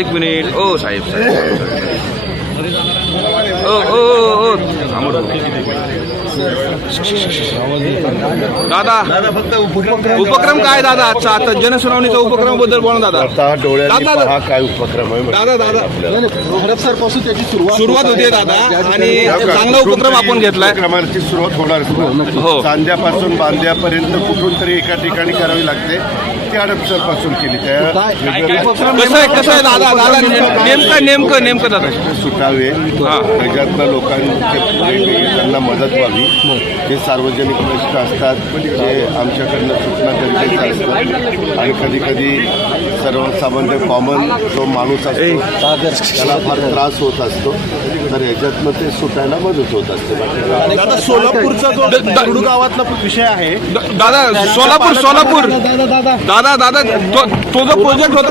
एक मिनिट ओ साहेब ओ ओ ओ दादा फक्त उपक्रम काय दादा आजचा आता जनसुनावणीचा उपक्रमाबद्दल बोला दादा. आता डोळ्यांनी दादा, पहा काय उपक्रम आहे. दादा दादा हडपसरपासून त्याची सुरुवात होते दादा आणि चांगला उपक्रम आपण घेतलाय. उपक्रमाची सुरुवात होणार हो. सांध्यापासून बांध्यापर्यंत कुठून तरी एका ठिकाणी करावी लागते. ती हडपसरपासून केली कसं आहे दादा दादा नेमकं दादा सुटावे त्याच्यातनं लोकांचे त्यांना मदत व्हावी. हे सार्वजनिक प्रश्न असतात जे आमच्याकडनं सुटणं गरजेचं असतं आणि कधी कधी सर्वसामान्य कॉमन जो माणूस असतो त्याला फार त्रास होत असतो. तर ह्याच्यातनं ते सुटायला मदत होत असते. दादा सोलापूरचा जो दगडू गावातला विषय आहे दादा सोलापूर दादा तो जो प्रोजेक्ट होता